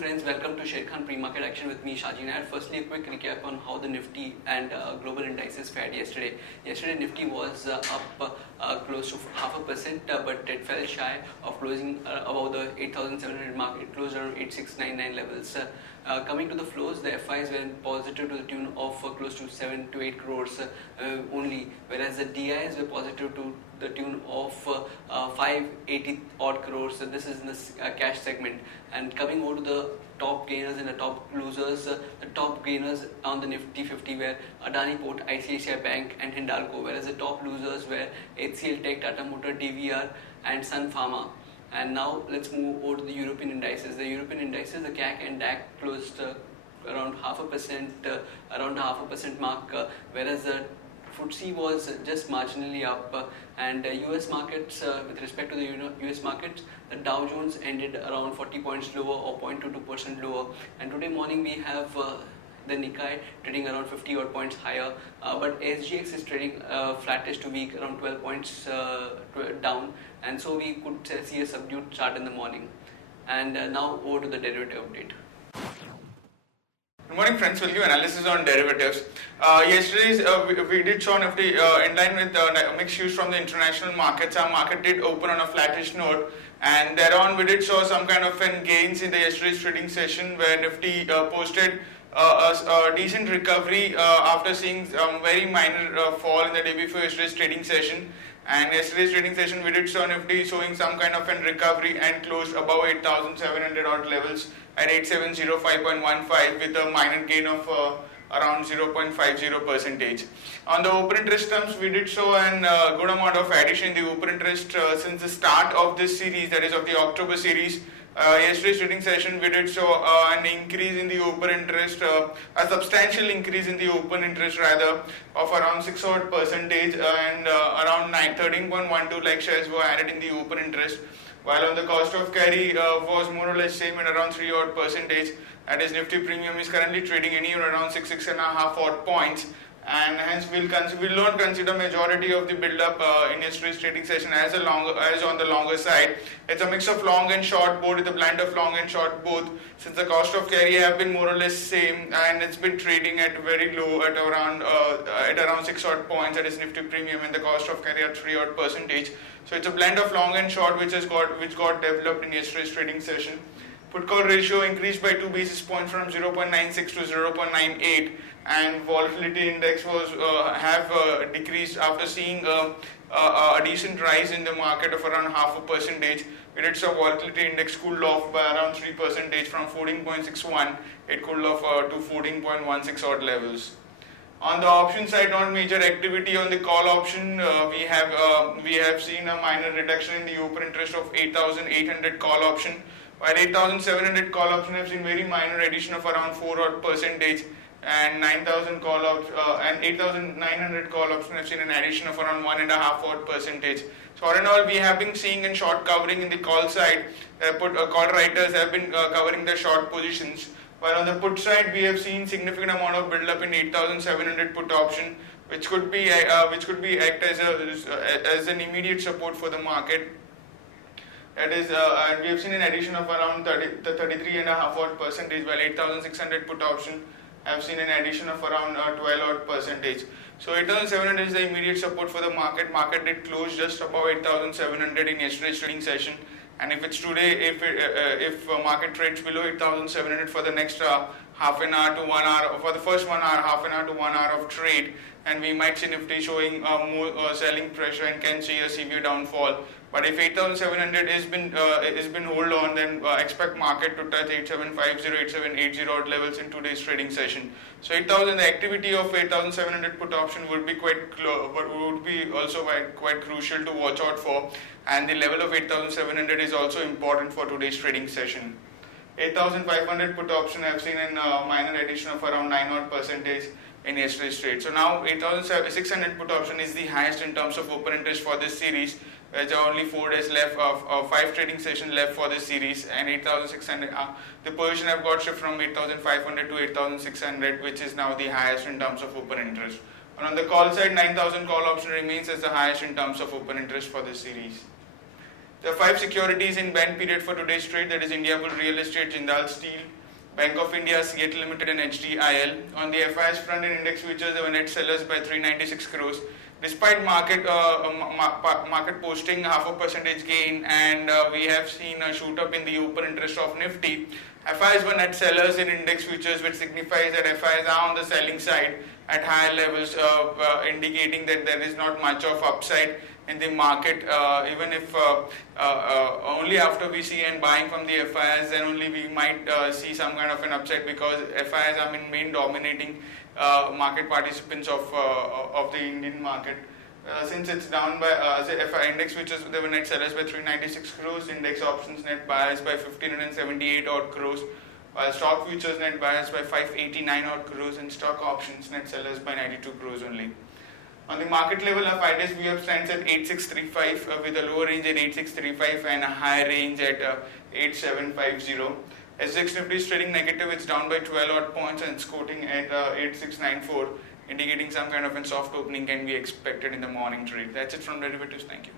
friends, welcome to Sharekhan pre-market action with me Shaji Nair. Firstly, a quick recap on how the Nifty and global indices fared yesterday. Yesterday Nifty was up close to 0.5%, but it fell shy of closing above the 8,700 mark. It closed around 8,699 levels. Coming to the flows, the FIs went positive to the tune of close to 7 to 8 crores only, whereas the DIs were positive to the tune of 580 odd crores. So this is in the cash segment. And coming over to the top gainers and the top losers, the top gainers on the Nifty 50 were Adani Port, ICICI Bank and Hindalco, whereas the top losers were HCL Tech, Tata Motor, DVR and Sun Pharma. And now let's move over to the European indices. The European indices, the CAC and DAC closed around 0.5%, around the 0.5% mark, whereas the FTSE was just marginally up, and US markets, with respect to the US markets, the Dow Jones ended around 40 points lower or 0.22% lower, and today morning we have the Nikkei trading around 50 odd points higher, but SGX is trading flattish to weak, around 12 points down, and so we could see a subdued chart in the morning. And now over to the derivative update. Good morning friends, we'll give analysis on derivatives. Yesterday's we did show Nifty in line with mixed views from the international markets. Our market did open on a flattish note, and thereon we did show some kind of gains in the yesterday's trading session where Nifty posted a decent recovery after seeing very minor fall in the day before yesterday's trading session. And yesterday's trading session we did show Nifty showing some kind of a recovery and closed above 8,700 odd levels at 8705.15 with a minor gain of around 0.50%. On the open interest terms, we did show a good amount of addition in the open interest since the start of this series, that is of the October series. Yesterday's trading session we did show an increase in the open interest, a substantial increase in the open interest rather of around 6 odd percentage, and around 13.12 lakh shares were added in the open interest, while on the cost of carry was more or less same at around 3 odd percentage. That is, Nifty premium is currently trading anywhere around 6.5 odd points, and hence we'll not consider majority of the build up in yesterday's trading session as on the longer side. It's a mix of long and short both, with a blend of long and short both, since the cost of carry have been more or less same, and it's been trading at very low at around 6 odd points. That is Nifty premium, and the cost of carry at 3 odd percentage. So it's a blend of long and short which got developed in yesterday's trading session. Put call ratio increased by 2 basis points from 0.96 to 0.98, and volatility index was decreased after seeing a decent rise in the market of around 0.5%. We did saw volatility index cooled off by around 3% from 14.61. It cooled off to 14.16 odd levels. On the option side, not major activity on the call option. We have seen a minor reduction in the open interest of 8,800 call option, while 8,700 call option have seen very minor addition of around 4 odd percentage, and 9,000 call and 8,900 call option have seen an addition of around 1.5 odd percentage. So all in all, we have been seeing in short covering in the call side. Call writers have been covering the short positions, while on the put side we have seen significant amount of build up in 8,700 put option, which could be act as an immediate support for the market. That is, and we have seen an addition of around 33.5 odd percentage, while 8,600 put option have seen an addition of around 12 odd percentage. So 8,700 is the immediate support for the market. Market did close just above 8,700 in yesterday's trading session, and if it's today, if market trades below 8,700 for the next half an hour to 1 hour, for the first 1 hour, half an hour to 1 hour of trade, and we might see Nifty showing more selling pressure and can see a severe downfall. But if 8,700 has been hold on, then expect market to touch 8,750, 8,780 odd levels in today's trading session. So the activity of 8,700 put option would be also quite crucial to watch out for, and the level of 8,700 is also important for today's trading session. 8,500 put option have seen a minor addition of around 9 odd percentage in yesterday's trade. So now 8,600 put option is the highest in terms of open interest for this series. There are only 4 days left of 5 trading sessions left for this series, and 8,600 the position have got shift from 8,500 to 8,600, which is now the highest in terms of open interest. And on the call side, 9,000 call option remains as the highest in terms of open interest for this series. There are 5 securities in ban period for today's trade, that is Indiabulls Real Estate, Jindal Steel, Bank of India, Seattle Limited and HDIL. On the FIs front in index futures, there were net sellers by 396 crores. Despite market posting half a percentage gain, and we have seen a shoot up in the open interest of Nifty, FIs were net sellers in index futures, which signifies that FIs are on the selling side at higher levels, indicating that there is not much of upside in the market. Even if only after we see and buying from the FIs, then only we might see some kind of an upside, because FIs are main dominating market participants of the Indian market. Since it's down by FI index futures, there were net sellers by 396 crores, index options net buyers by 1578 odd crores, while stock futures net buyers by 589 odd crores, and stock options net sellers by 92 crores only. On the market level, our 5-day VWAP stands at 8635 with a lower range at 8635 and a higher range at 8750. SGX Nifty is trading negative, it's down by 12 odd points and it's quoting at 8694, indicating some kind of a soft opening can be expected in the morning trade. That's it from derivatives. Thank you.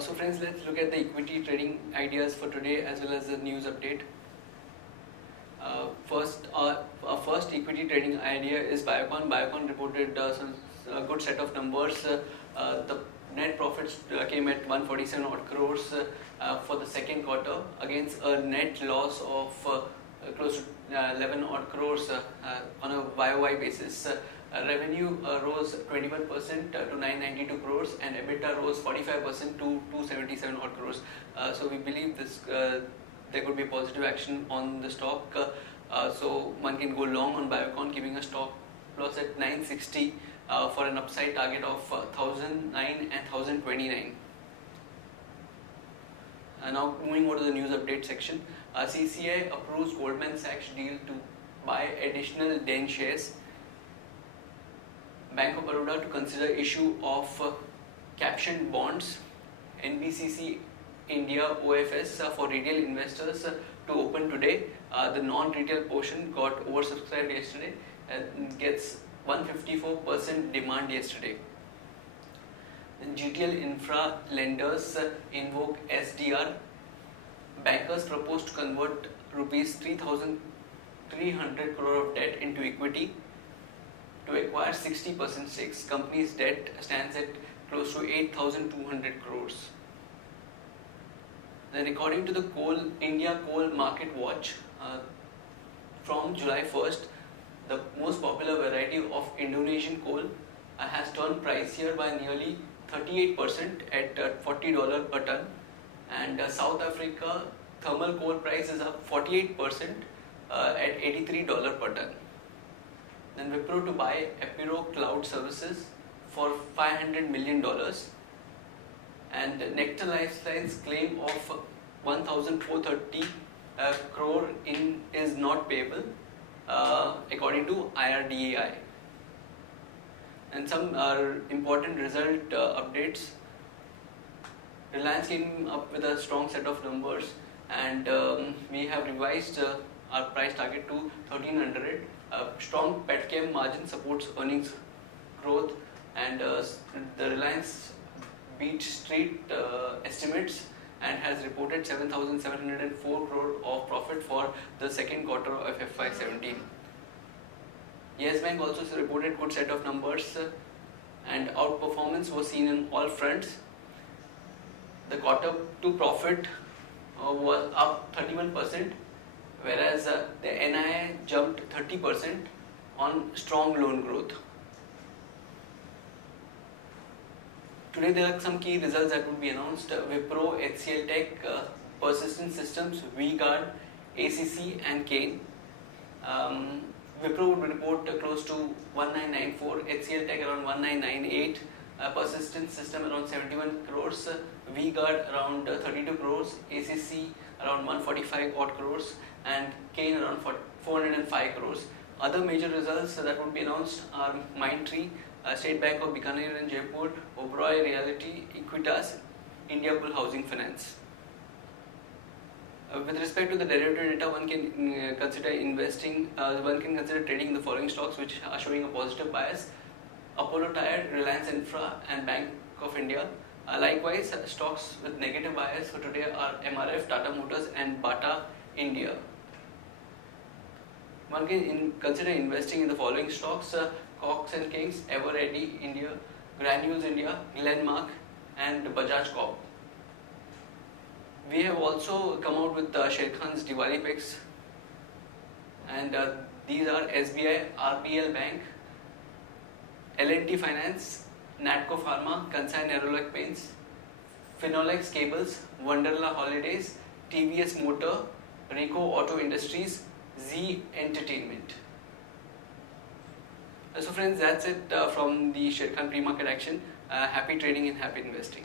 So friends, let's look at the equity trading ideas for today as well as the news update. Our first equity trading idea is BIOCON. BIOCON reported a good set of numbers. The net profits came at 147 odd crores for the second quarter against a net loss of close to 11 odd crores on a YOY basis. Revenue rose 21% to 992 crores and EBITDA rose 45% to 277 odd crores. So we believe this there could be positive action on the stock. So one can go long on BIOCON, giving a stop loss at 960 for an upside target of 1009 and 1029. Now moving over to the news update section. CCI approves Goldman Sachs deal to buy additional DEN shares. Bank of Baroda to consider issue of captioned bonds. NBCC India OFS for retail investors to open today. The non-retail portion got oversubscribed yesterday and gets 154% demand yesterday. Then GTL Infra lenders invoke SDR. Bankers propose to convert rupees 3,300 crore of debt into equity to acquire 60% stakes. Company's debt stands at close to 8,200 crores. Then according to the India Coal Market Watch, from July 1st, the most popular variety of Indonesian coal has turned pricier by nearly 38% at $40 per ton, and South Africa thermal coal price is up 48% at $83 per ton. Then Wipro to buy Epiro Cloud Services for $500 million, and Nectar Lifestyles claim of 1,430 crore is not payable according to IRDAI. And some important result updates. Reliance came up with a strong set of numbers, and we have revised our price target to 1,300. Strong petchem margin supports earnings growth, and the Reliance beat street estimates and has reported 7,704 crore of profit for the second quarter of FY17. Yes Bank also reported good set of numbers, and outperformance was seen in all fronts. The quarter two profit was up 31%, whereas the NII jumped 30% on strong loan growth. Today there are some key results that will be announced. Wipro, HCL Tech, Persistent Systems, V-Guard, ACC and Kane. Wipro would report close to 1994, HCL Tech around 1998, Persistent System around 71 crores, V-Guard around 32 crores, ACC around 145 odd crores, and Kane around 405 crores. Other major results that would be announced are Mindtree, State Bank of Bikaner and Jaipur, Oberoi Realty, Equitas, Indiabulls Housing Finance. With respect to the derivative data, one can consider trading in the following stocks which are showing a positive bias: Apollo Tyre, Reliance Infra and Bank of India. Likewise, stocks with negative bias for today are MRF, Tata Motors, and Bata India. One can consider investing in the following stocks: Cox and Kings, Eveready India, Granules India, Glenmark, and Bajaj Corp. We have also come out with Sharekhan's Diwali picks, and these are SBI, RBL Bank, L&T Finance, Natco Pharma, Kansai Nerolac Paints, Finolex Cables, Wonderla Holidays, TVS Motor, Rico Auto Industries, Z Entertainment. So friends, that's it from the Sharekhan pre-market action. Happy trading and happy investing.